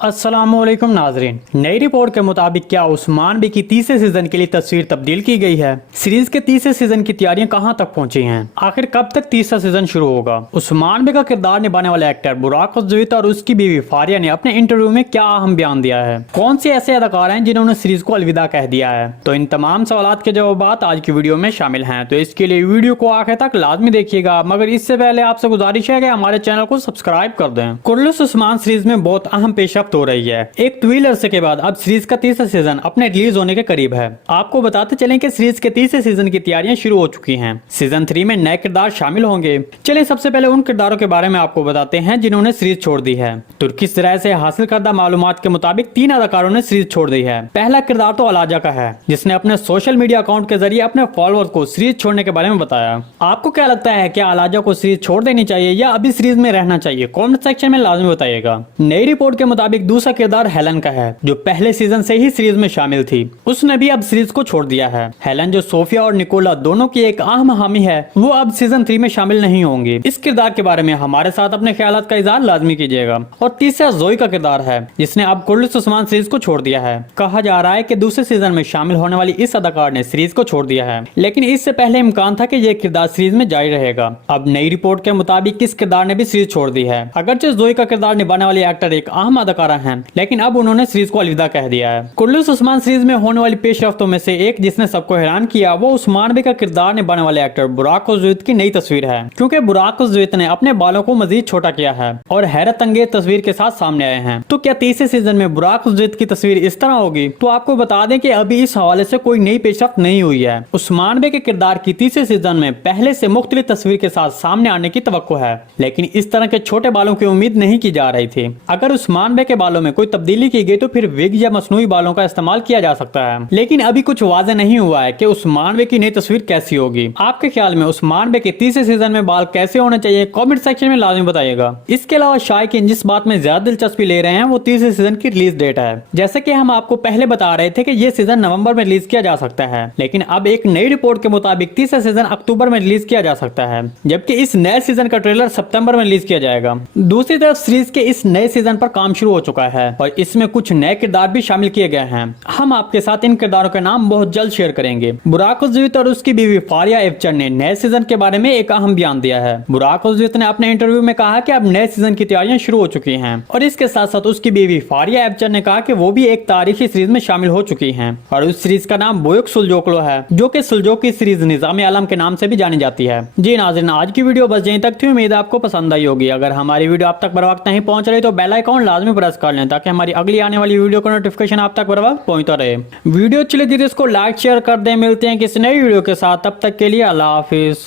अस्सलामुअलैकुम नाजरीन, नई रिपोर्ट के मुताबिक क्या उस्मान बी की तीसरे सीजन के लिए तस्वीर तब्दील की गई है। सीरीज के तीसरे सीजन की तैयारियां कहां तक पहुंची हैं? आखिर कब तक तीसरा सीजन शुरू होगा? उस्मान बी का किरदार निभाने वाले एक्टर बुराक और उसकी बीवी फारिया ने अपने इंटरव्यू में क्या अहम बयान दिया है? कौन से ऐसे अदाकार हैं जिन्होंने सीरीज को अलविदा कह दिया है? तो इन तमाम सवालात के जवाब आज की वीडियो में शामिल हैं, तो इसके लिए वीडियो को आखिर तक लाजमी देखिएगा। मगर इससे पहले आपसे गुजारिश है कि हमारे चैनल को सब्सक्राइब कर दें। कुरलुस ओस्मान सीरीज में बहुत अहम पेशरफ्त हो रही है। एक तवील अरसे के बाद अब सीरीज का तीसरा सीजन अपने रिलीज होने के करीब है। आपको बताते चलें कि सीरीज के तीसरे सीजन की तैयारियां शुरू हो चुकी हैं। सीजन 3 में नए किरदार शामिल होंगे। चलिए सबसे पहले उन किरदारों के बारे में आपको बताते हैं जिन्होंने सीरीज छोड़ दी है। तुर्की तरह से हासिल करदा मालूमात के मुताबिक 3 अदाकारों ने सीरीज छोड़ दी है। पहला किरदार तो अलाजा का है, जिसने अपने सोशल मीडिया अकाउंट के जरिए अपने फॉलोअर्स को सीरीज छोड़ने के बारे में बताया। आपको क्या लगता है, क्या अलाजा को सीरीज छोड़ देनी चाहिए या अभी सीरीज में रहना चाहिए? कमेंट सेक्शन में लाजमी बताइएगा। नई रिपोर्ट के मुताबिक दूसरा किरदार हेलन का है, जो पहले सीजन से ही सीरीज में शामिल थी। उसने भी अब सीरीज को छोड़ दिया है। हेलन, जो सोफिया और निकोला दोनों की एक अहम हामी है, वो अब सीजन 3 में शामिल नहीं होंगी। इस किरदार के बारे में हमारे साथ अपने ख्यालात का इजहार लाजमी कीजिएगा। और तीसरा जोई का किरदार है, जिसने अब कुरलुस ओस्मान सीरीज को छोड़ दिया है। कहा जा रहा है कि दूसरे सीजन में शामिल होने वाली इस अदाकार ने सीरीज को छोड़ दिया है, लेकिन इससे पहले इम्कान था कि यह किरदार सीरीज में जारी रहेगा। अब नई रिपोर्ट के मुताबिक इस किरदार ने भी सीरीज छोड़ दी है। अगरचे जोई का किरदार निभाने वाली एक्टर एक अहम अदाकारा है, लेकिन अब उन्होंने सीरीज को अलविदा कह दिया है। कुरलुस ओस्मान सीरीज में होने वाली पेशरफ्तों में से एक जिसने सबको हैरान किया, वो उस्मान बी का किरदार निभाने वाले एक्टर बुराक की नई तस्वीर है। क्योंकि बुराक ने अपने बालों को मजीद छोटा किया है और हैरत अंगेज तस्वीर के साथ सामने आए हैं। तो क्या तीसरे सीजन में बुराक की तस्वीर इस तरह होगी? तो आपको बता दें कि अभी इस हवाले से कोई नई पेशरफ्त नहीं हुई है। उस्मान बी के किरदार की तीसरे सीजन में पहले से मुख्तलिफ तस्वीर के साथ सामने आने की तवक्को है, लेकिन इस तरह के छोटे बालों की उम्मीद नहीं की जा रही थी। अगर उस्मान बी के बालों में कोई तब्दीली की गई तो फिर विग या मसनूई बालों का इस्तेमाल किया जा सकता है, लेकिन अभी कुछ वाज़ेह नहीं हुआ है कि उस्मान बी की नई तस्वीर कैसी होगी। आपके ख्याल में उस्मान बी के तीसरे सीजन में बाल कैसे होने चाहिए? कमेंट सेक्शन में लाजमी बताइएगा। इसके अलावा शायकीन जिस बात में ज्यादा दिलचस्पी ले रहे हैं वो तीसरे सीजन की रिलीज डेट है। जैसे कि हम आपको पहले बता रहे थे कि ये सीजन नवंबर में रिलीज किया जा सकता है, लेकिन अब एक नई रिपोर्ट के मुताबिक तीसरा सीजन अक्टूबर में रिलीज किया जा सकता है, जबकि इस नए सीजन का ट्रेलर सितंबर में रिलीज किया जाएगा। दूसरी तरफ सीरीज के इस नए सीजन पर काम शुरू हो चुका है और इसमें कुछ नए किरदार भी शामिल किए गए हैं। हम आपके साथ इन किरदारों के नाम बहुत जल्द शेयर करेंगे। बुराक और उसकी बीवी फारिया एफचर ने नए सीजन के बारे में एक अहम बयान दिया है। बुराक ने अपने इंटरव्यू में कहा कि अब नए सीजन की तैयारियां शुरू हो चुकी हैं और इसके साथ साथ उसकी बीवी फारिया एफचर ने कहा कि वो भी एक तारीखी सीरीज में शामिल हो चुकी हैं और उस सीरीज का नाम बोयक सुलजोकलो है, जो कि सुलजोक की सीरीज निजाम आलम के नाम से भी जानी जाती है। जी नाज़रीन, आज की वीडियो बस यहीं तक थी। उम्मीद है आपको पसंद आई होगी। अगर हमारी वीडियो आप तक बर वक्त नहीं पहुंच रही तो बेल आइकॉन लाजमी प्रेस कर लें, ताकि हमारी अगली आने वाली वीडियो का नोटिफिकेशन आप तक बर वक्त पहुंचता रहे। वीडियो अच्छी लगी तो इसको लाइक शेयर कर दें। मिलते हैं किसी नई वीडियो के साथ, तब तक के लिए अल्लाह हाफिज।